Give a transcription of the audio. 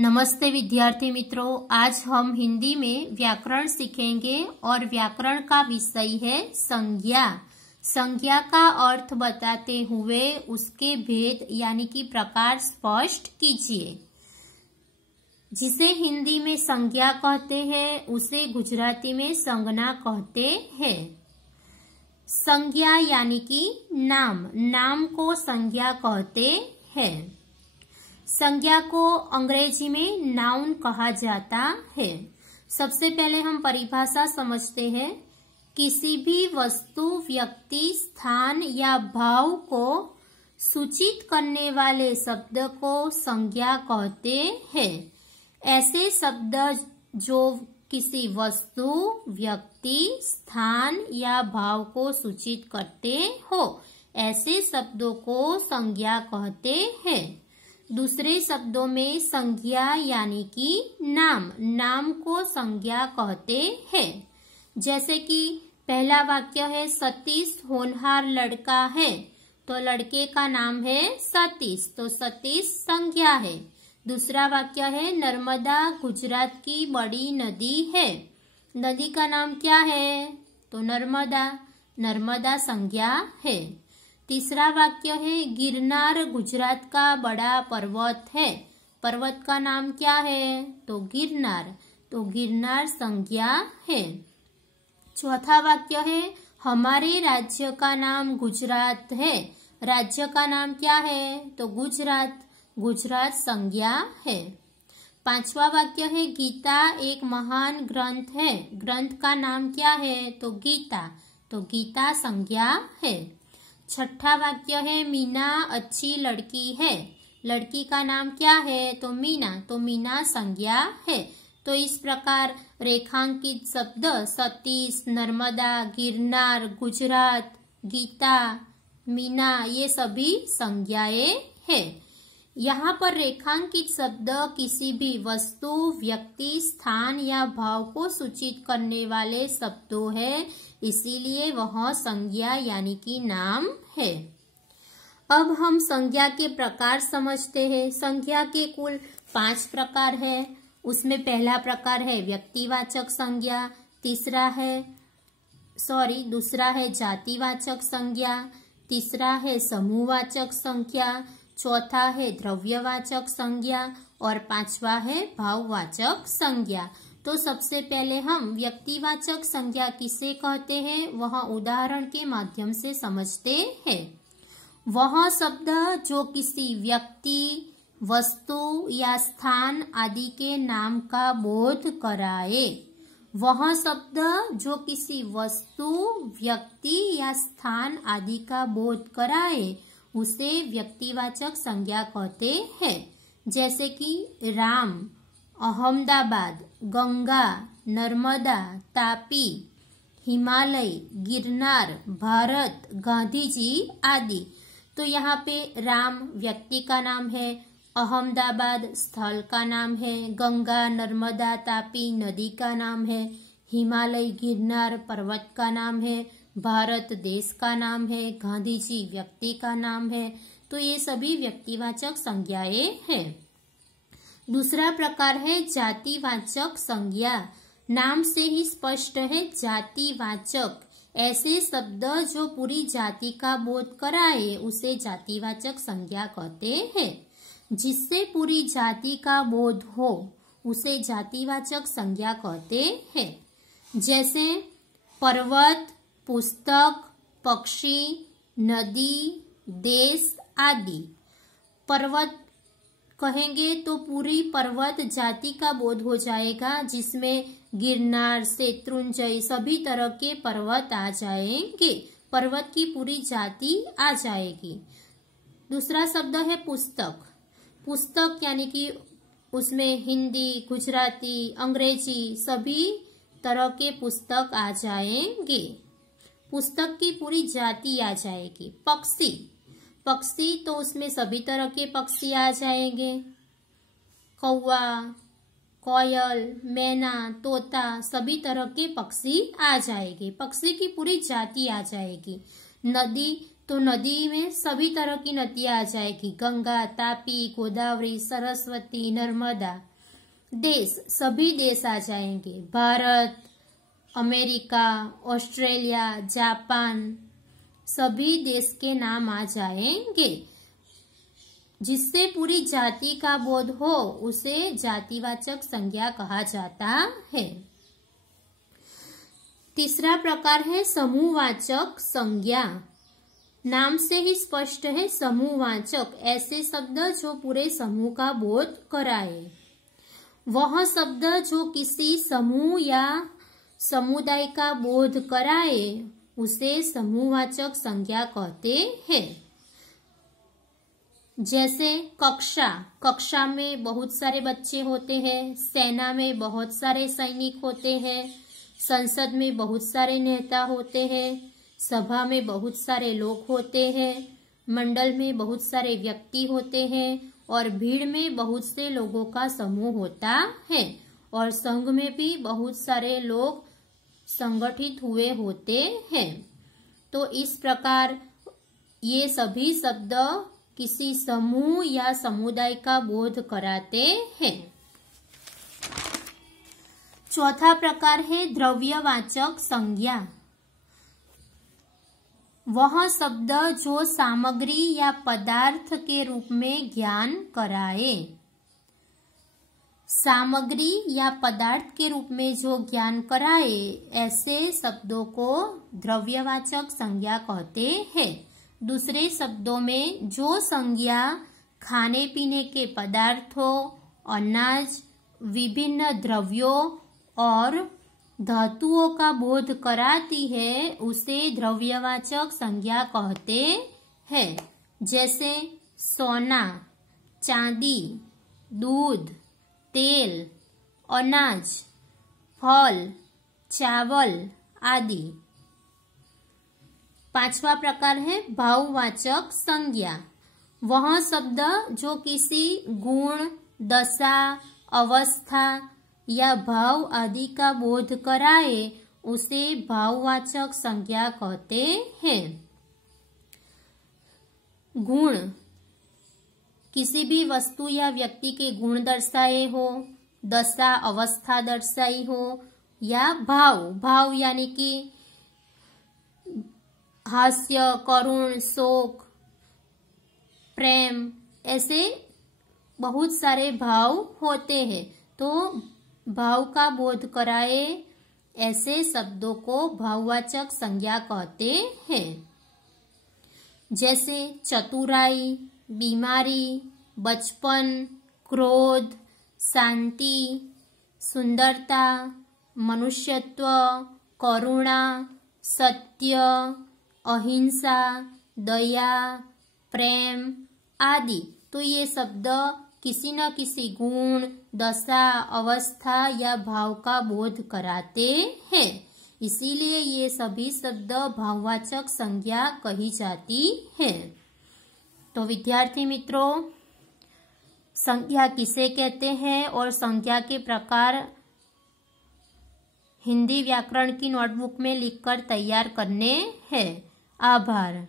नमस्ते विद्यार्थी मित्रों, आज हम हिंदी में व्याकरण सीखेंगे और व्याकरण का विषय है संज्ञा। संज्ञा का अर्थ बताते हुए उसके भेद यानी कि प्रकार स्पष्ट कीजिए। जिसे हिंदी में संज्ञा कहते हैं उसे गुजराती में संज्ञा कहते हैं। संज्ञा यानी कि नाम, नाम को संज्ञा कहते हैं। संज्ञा को अंग्रेजी में नाउन कहा जाता है। सबसे पहले हम परिभाषा समझते हैं। किसी भी वस्तु, व्यक्ति, स्थान या भाव को सूचित करने वाले शब्द को संज्ञा कहते हैं। ऐसे शब्द जो किसी वस्तु, व्यक्ति, स्थान या भाव को सूचित करते हो, ऐसे शब्दों को संज्ञा कहते हैं। दूसरे शब्दों में संज्ञा यानी कि नाम, नाम को संज्ञा कहते हैं। जैसे कि पहला वाक्य है सतीश होनहार लड़का है, तो लड़के का नाम है सतीश, तो सतीश संज्ञा है। दूसरा वाक्य है नर्मदा गुजरात की बड़ी नदी है, नदी का नाम क्या है? तो नर्मदा, नर्मदा संज्ञा है। तीसरा वाक्य है गिरनार गुजरात का बड़ा पर्वत है, पर्वत का नाम क्या है? तो गिरनार, तो गिरनार संज्ञा है। चौथा वाक्य है हमारे राज्य का नाम गुजरात है, राज्य का नाम क्या है? तो गुजरात, गुजरात संज्ञा है। पांचवा वाक्य है गीता एक महान ग्रंथ है, ग्रंथ का नाम क्या है? तो गीता, तो गीता संज्ञा है। छठा वाक्य है मीना अच्छी लड़की है, लड़की का नाम क्या है? तो मीना, तो मीना संज्ञा है। तो इस प्रकार रेखांकित शब्द सतीश, नर्मदा, गिरनार, गुजरात, गीता, मीना ये सभी संज्ञाएं हैं। यहाँ पर रेखांकित शब्द किसी भी वस्तु, व्यक्ति, स्थान या भाव को सूचित करने वाले शब्दों है, इसीलिए वह संज्ञा यानी कि नाम है। अब हम संज्ञा के प्रकार समझते हैं। संज्ञा के कुल 5 प्रकार है। उसमें पहला प्रकार है व्यक्तिवाचक संज्ञा, दूसरा है जातिवाचक संज्ञा, तीसरा है समूहवाचक संज्ञा, चौथा है द्रव्यवाचक संज्ञा और पांचवा है भाववाचक संज्ञा। तो सबसे पहले हम व्यक्तिवाचक संज्ञा किसे कहते हैं वह उदाहरण के माध्यम से समझते हैं। वह शब्द जो किसी व्यक्ति, वस्तु या स्थान आदि के नाम का बोध कराए। वह शब्द जो किसी वस्तु, व्यक्ति या स्थान आदि का बोध कराए उसे व्यक्तिवाचक संज्ञा कहते हैं। जैसे कि राम, अहमदाबाद, गंगा, नर्मदा, तापी, हिमालय, गिरनार, भारत, गांधी जी आदि। तो यहाँ पे राम व्यक्ति का नाम है, अहमदाबाद स्थल का नाम है, गंगा, नर्मदा, तापी नदी का नाम है, हिमालय, गिरनार पर्वत का नाम है, भारत देश का नाम है, गांधी जी व्यक्ति का नाम है। तो ये सभी व्यक्तिवाचक संज्ञाएं हैं। दूसरा प्रकार है जातिवाचक संज्ञा। नाम से ही स्पष्ट है जातिवाचक। ऐसे शब्द जो पूरी जाति का बोध कराए उसे जातिवाचक संज्ञा कहते हैं। जिससे पूरी जाति का बोध हो उसे जातिवाचक संज्ञा कहते हैं। जैसे पर्वत, पुस्तक, पक्षी, नदी, देश आदि। पर्वत कहेंगे तो पूरी पर्वत जाति का बोध हो जाएगा, जिसमें गिरनार, शत्रुंजय सभी तरह के पर्वत आ जाएंगे, पर्वत की पूरी जाति आ जाएगी। दूसरा शब्द है पुस्तक। पुस्तक यानी कि उसमें हिंदी, गुजराती, अंग्रेजी सभी तरह के पुस्तक आ जाएंगे, पुस्तक की पूरी जाति आ जाएगी। पक्षी, पक्षी तो उसमें सभी तरह के पक्षी आ जाएंगे, कौवा, कोयल, मैना, तोता सभी तरह के पक्षी आ जाएंगे, पक्षी की पूरी जाति आ जाएगी। नदी तो नदी में सभी तरह की नदियां आ जाएगी, गंगा, तापी, गोदावरी, सरस्वती, नर्मदा देश, सभी देश आ जाएंगे। भारत, अमेरिका, ऑस्ट्रेलिया, जापान, सभी देश के नाम आ जाएंगे। जिससे पूरी जाति का बोध हो उसे जातिवाचक संज्ञा कहा जाता है। तीसरा प्रकार है समूहवाचक संज्ञा। नाम से ही स्पष्ट है, समूहवाचक ऐसे शब्द जो पूरे समूह का बोध कराए। वह शब्द जो किसी समूह या समुदाय का बोध कराए उसे समूहवाचक संज्ञा कहते हैं। जैसे कक्षा, कक्षा में बहुत सारे बच्चे होते हैं। सेना में बहुत सारे सैनिक होते हैं। संसद में बहुत सारे नेता होते हैं। सभा में बहुत सारे लोग होते हैं। मंडल में बहुत सारे व्यक्ति होते हैं और भीड़ में बहुत से लोगों का समूह होता है। और संघ में भी बहुत सारे लोग संगठित हुए होते हैं। तो इस प्रकार ये सभी शब्द किसी समूह या समुदाय का बोध कराते हैं। चौथा प्रकार है द्रव्यवाचक संज्ञा। वह शब्द जो सामग्री या पदार्थ के रूप में ज्ञान कराए। सामग्री या पदार्थ के रूप में जो ज्ञान कराए ऐसे शब्दों को द्रव्यवाचक संज्ञा कहते हैं। दूसरे शब्दों में जो संज्ञा खाने पीने के पदार्थों, अनाज, विभिन्न द्रव्यों और धातुओं का बोध कराती है उसे द्रव्यवाचक संज्ञा कहते हैं। जैसे सोना, चांदी, दूध, तेल, अनाज, फल, चावल आदि। पांचवा प्रकार है भाववाचक संज्ञा। वह शब्द जो किसी गुण, दशा, अवस्था या भाव आदि का बोध कराए उसे भाववाचक संज्ञा कहते हैं। गुण, किसी भी वस्तु या व्यक्ति के गुण दर्शाए हो, दशा, अवस्था दर्शाई हो, या भाव, भाव यानी कि हास्य, करुण, शोक, प्रेम, ऐसे बहुत सारे भाव होते हैं। तो भाव का बोध कराए ऐसे शब्दों को भाववाचक संज्ञा कहते हैं। जैसे चतुराई, बीमारी, बचपन, क्रोध, शांति, सुंदरता, मनुष्यत्व, करुणा, सत्य, अहिंसा, दया, प्रेम आदि। तो ये शब्द किसी न किसी गुण, दशा, अवस्था या भाव का बोध कराते हैं। इसीलिए ये सभी शब्द भाववाचक संज्ञा कही जाती है। तो विद्यार्थी मित्रों, संज्ञा किसे कहते हैं और संज्ञा के प्रकार हिंदी व्याकरण की नोटबुक में लिखकर तैयार करने हैं। आभार।